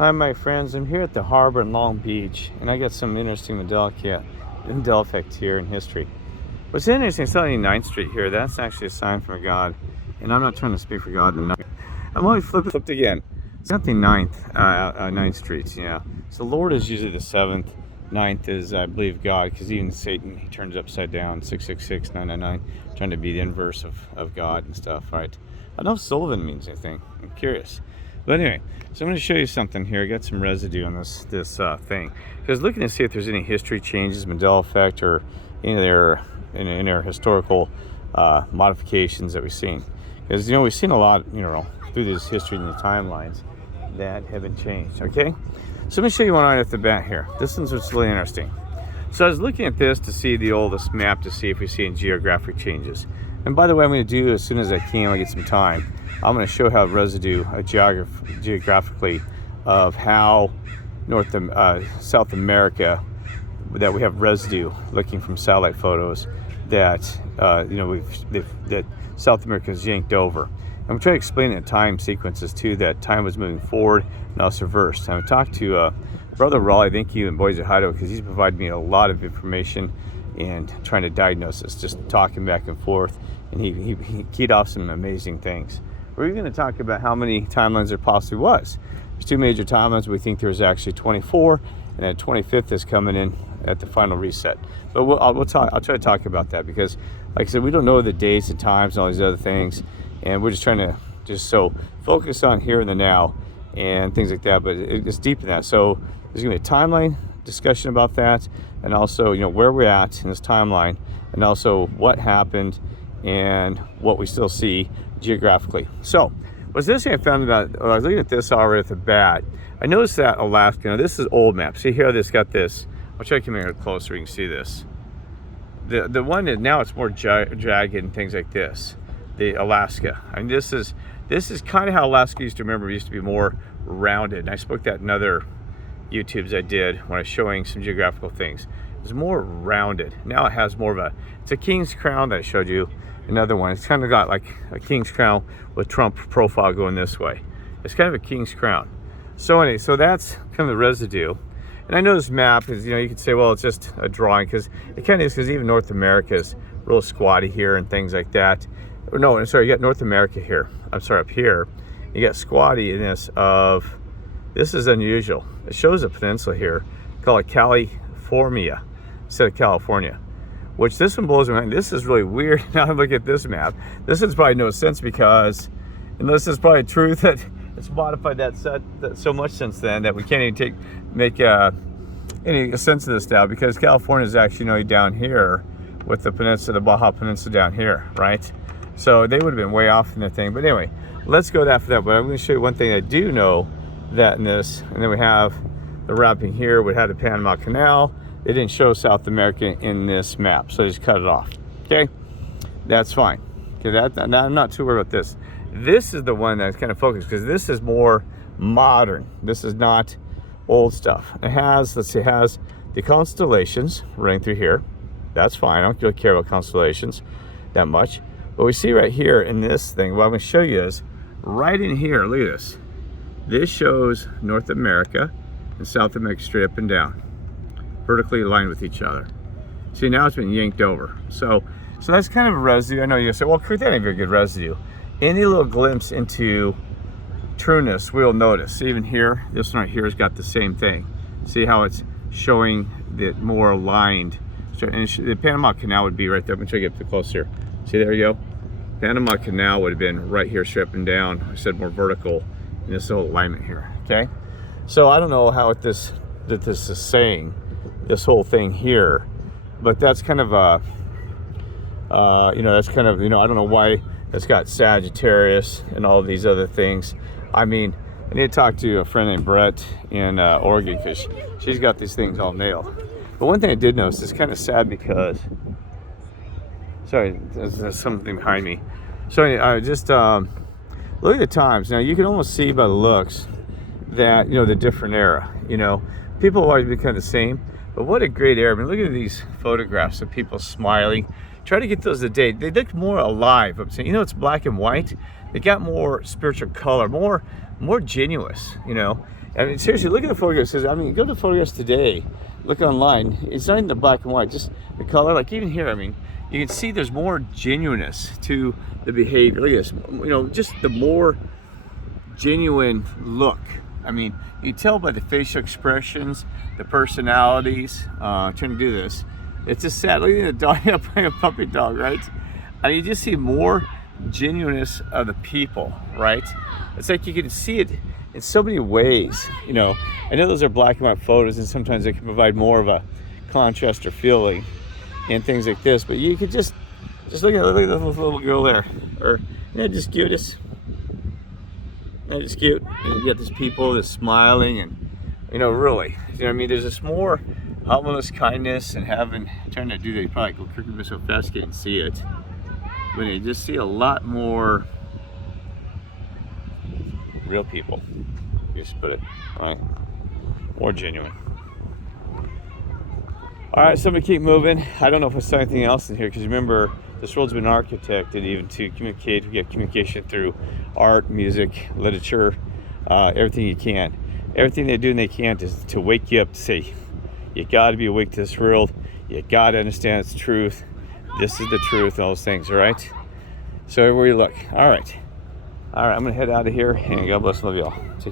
Hi my friends, I'm here at the harbor in Long Beach and I got some interesting Mandela effect here in history. What's interesting, it's on 9th Street here, that's actually a sign from God, and I'm not trying to speak for God. I'm always flipped again. It's not the 9th Street, yeah. So the Lord is usually the 7th, 9th is I believe God, because even Satan, he turns upside down, 666, 999, trying to be the inverse of God and stuff, right? I don't know if Sullivan means anything, I'm curious. But anyway, so I'm going to show you something here. I got some residue on this thing. Because looking to see if there's any history changes, Mandela effect, or any of their historical modifications that we've seen. Because, we've seen a lot, through this history and the timelines that have been changed, okay? So let me show you one right off the bat here. This one's what's really interesting. So I was looking at this to see the oldest map to see if we see any geographic changes. And by the way, I'm going to do as soon as I can, when I get some time, I'm going to show how residue geographically of how South America, that we have residue looking from satellite photos that that South America is yanked over. I'm trying to explain it in time sequences too, that time was moving forward and also reversed. I talked to Brother Raleigh, thank you, and Boise, Idaho, because he's provided me a lot of information and trying to diagnose this, just talking back and forth, and he keyed off some amazing things. We're going to talk about how many timelines there possibly was. There's two major timelines. We think there's actually 24, and then 25th is coming in at the final reset. But I'll try to talk about that because, like I said, we don't know the dates and times and all these other things, and we're just trying to focus on here and the now and things like that. But it's deep in that. So there's going to be a timeline discussion about that, and also where we're at in this timeline, and also what happened and what we still see geographically. So what's this thing I found about, I was looking at this already at the bat, I noticed that Alaska, this is old map. See here, this got this, I'll try to come here closer so you can see this. The one that now it's more jagged and things like this, the Alaska. I mean, this is kind of how Alaska used to be more rounded. And I spoke that in other YouTubes I did when I was showing some geographical things. It's more rounded. Now it has more of it's a king's crown that I showed you. Another one, it's kind of got like a king's crown with Trump profile going this way. It's kind of a king's crown. So anyway, so that's kind of the residue. And I know this map is, you could say, well, it's just a drawing, because it kind of is, because even North America is real squatty here and things like that. No, I'm sorry, you got North America here. I'm sorry, up here. You got squatty in this is unusual. It shows a peninsula here, call it California instead of California. Which this one blows my mind. This is really weird. Now I look at this map. This is probably no sense because, and this is probably true, that it's modified that so much since then that we can't even make any sense of this now, because California is actually down here with the peninsula, the Baja Peninsula down here, right? So they would have been way off in the thing. But anyway, let's go that for that. But I'm going to show you one thing I do know that in this, and then we have the wrapping here. We had the Panama Canal. They didn't show South America in this map, so I just cut it off. Okay, that's fine. Okay, now I'm not too worried about this. This is the one that's kind of focused, because this is more modern. This is not old stuff. It has, it has the constellations running through here. That's fine. I don't really care about constellations that much. But we see right here in this thing, what I'm going to show you is right in here. Look at this. This shows North America and South America straight up and down, vertically aligned with each other. See, now it's been yanked over. So that's kind of a residue. I know you'll say, well, Kurt, that ain't very good residue. Any little glimpse into trueness, we'll notice. Even here, this one right here has got the same thing. See how it's showing the more aligned. And the Panama Canal would be right there. Let me try to get a bit closer. See, there you go. Panama Canal would have been right here, stripping down. I said more vertical in this whole alignment here. Okay. So I don't know how this is saying, this whole thing here, but that's kind of a, that's kind of, I don't know why it's got Sagittarius and all of these other things. I mean, I need to talk to a friend named Brett in Oregon, because she's got these things all nailed. But one thing I did notice is kind of sad, because, sorry, there's something behind me. So I just look at the times. Now you can almost see by the looks that, the different era, people have always been kind of the same, but what a great era. I mean, look at these photographs of people smiling. Try to get those today. They look more alive. I'm saying, it's black and white. They got more spiritual color, more more genuine, you know. I mean, seriously, look at the photographs. I mean, go to photographs today, look online. It's not even the black and white, just the color. Like even here, I mean, you can see there's more genuineness to the behavior. Look at this, you know, just the more genuine look. I mean, you tell by the facial expressions, the personalities. Trying to do this. It's just sad. Look at the dog, playing a puppy dog, right? I mean, you just see more genuineness of the people, right? It's like you can see it in so many ways, you know. I know those are black and white photos, and sometimes they can provide more of a contrast or feeling and things like this. But you could just look at this little girl there, or just cute. Just cute. And you got these people that's smiling, and really, you know what I mean. There's this more humbleness, kindness, and trying to do that. You probably go clicking so fast you can't see it, but you just see a lot more real people. Just put it right, more genuine. All right, so I'm gonna keep moving. I don't know if I saw anything else in here, because remember, this world's been architected even to communicate. We get communication through art, music, literature, everything you can. Everything they do and they can't is to wake you up, to say, you got to be awake to this world. You got to understand its truth. This is the truth, all those things, all right? So everywhere you look. All right, I'm gonna head out of here, and God bless, love y'all.